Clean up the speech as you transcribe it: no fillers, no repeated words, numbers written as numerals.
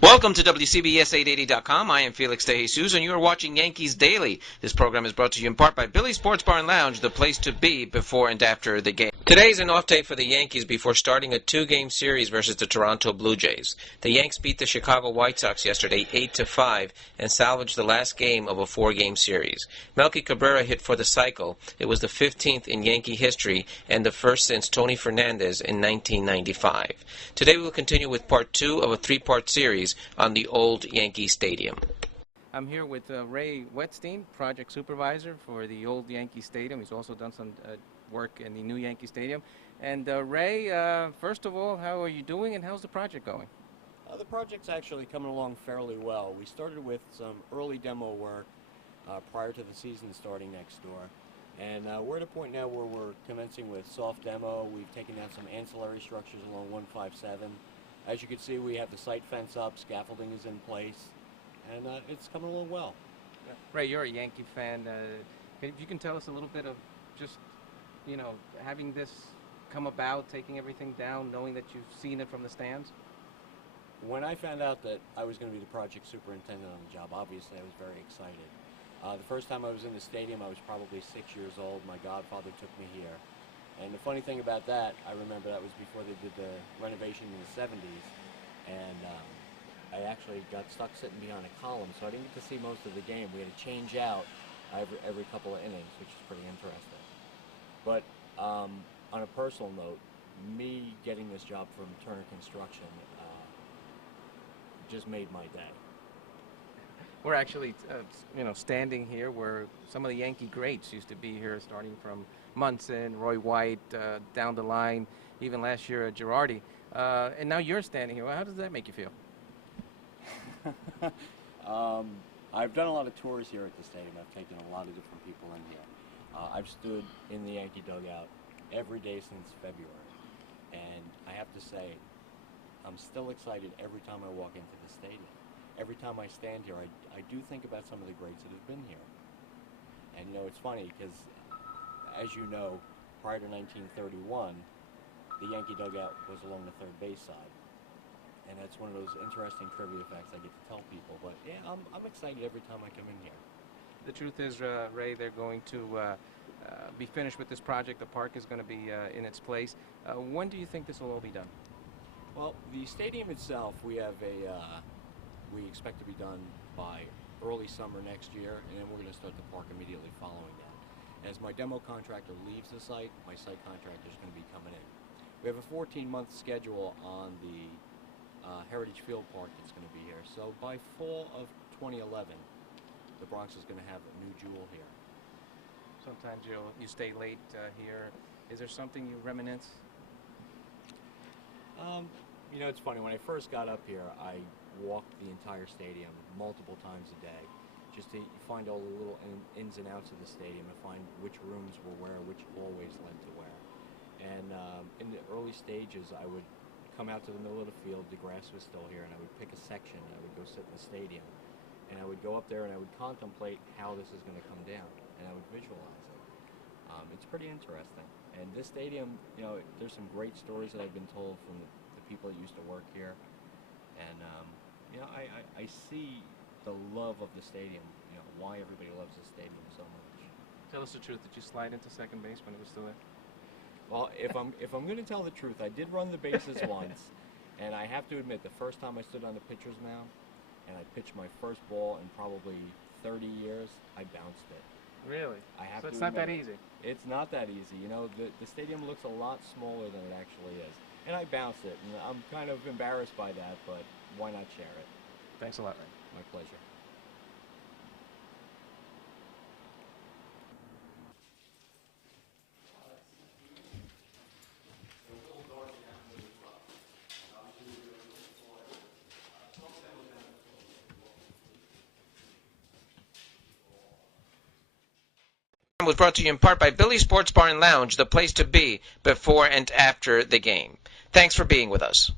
Welcome to WCBS880.com. I am Felix DeJesus, and you are watching Yankees Daily. This program is brought to you in part by Billy's Sports Bar and Lounge, the place to be before and after the game. Today is an off day for the Yankees before starting a two-game series versus the Toronto Blue Jays. The Yanks beat the Chicago White Sox yesterday 8-5 and salvaged the last game of a four-game series. Melky Cabrera hit for the cycle. It was the 15th in Yankee history and the first since Tony Fernandez in 1995. Today we will continue with part two of a three-part series on the old Yankee Stadium. I'm here with Ray Wetstein, project supervisor for the old Yankee Stadium. He's also done some work in the new Yankee Stadium. And Ray, first of all, how are you doing and how's the project going? The project's actually coming along fairly well. We started with some early demo work prior to the season starting next door. And we're at a point now where we're commencing with soft demo. We've taken down some ancillary structures along 157. As you can see, we have the site fence up, scaffolding is in place, and it's coming along well. Ray, you're a Yankee fan. If you can tell us a little bit of just, having this come about, taking everything down, knowing that you've seen it from the stands? When I found out that I was going to be the project superintendent on the job, obviously I was very excited. The first time I was in the stadium, I was probably 6 years old. My godfather took me here. And the funny thing about that, I remember that was before they did the renovation in the 70s, and I actually got stuck sitting behind a column, so I didn't get to see most of the game. We had to change out every couple of innings, which is pretty interesting. But on a personal note, me getting this job from Turner Construction just made my day. We're actually, standing here where some of the Yankee greats used to be here, starting from Munson, Roy White, down the line, even last year Girardi. And now you're standing here. Well, how does that make you feel? I've done a lot of tours here at the stadium. I've taken a lot of different people in here. I've stood in the Yankee dugout every day since February. And I have to say, I'm still excited every time I walk into the stadium. Every time I stand here, I do think about some of the greats that have been here. And it's funny because, as you know, prior to 1931, the Yankee dugout was along the third base side. And that's one of those interesting trivia facts I get to tell people. But yeah, I'm excited every time I come in here. The truth is, Ray, they're going to be finished with this project. The park is going to be in its place. When do you think this will all be done? Well, the stadium itself, we expect to be done by early summer next year, and then we're going to start the park immediately following that. As my demo contractor leaves the site, my site contractor is going to be coming in. We have a 14-month schedule on the Heritage Field Park that's going to be here. So by fall of 2011, the Bronx is going to have a new jewel here. Sometimes you stay late here. Is there something you reminisce? It's funny. When I first got up here, I walked the entire stadium multiple times a day just to find all the little ins and outs of the stadium and find which rooms were where, which hallways led to where. And in the early stages, I would come out to the middle of the field, the grass was still here, and I would pick a section, and I would go sit in the stadium. And I would go up there and I would contemplate how this is going to come down, and I would visualize it. It's pretty interesting. And this stadium, there's some great stories that I've been told from the people that used to work here. And I see the love of the stadium, why everybody loves the stadium so much. Tell us the truth. Did you slide into second base when it was still there? Well, if I'm going to tell the truth, I did run the bases once, and I have to admit, the first time I stood on the pitcher's mound and I pitched my first ball in probably 30 years, I bounced it. Really? So it's not that easy. It's not that easy. The stadium looks a lot smaller than it actually is. And I bounced it, and I'm kind of embarrassed by that, but why not share it? Thanks a lot, Ray. My pleasure. Was brought to you in part by Billy's Sports Bar and Lounge, the place to be before and after the game. Thanks for being with us.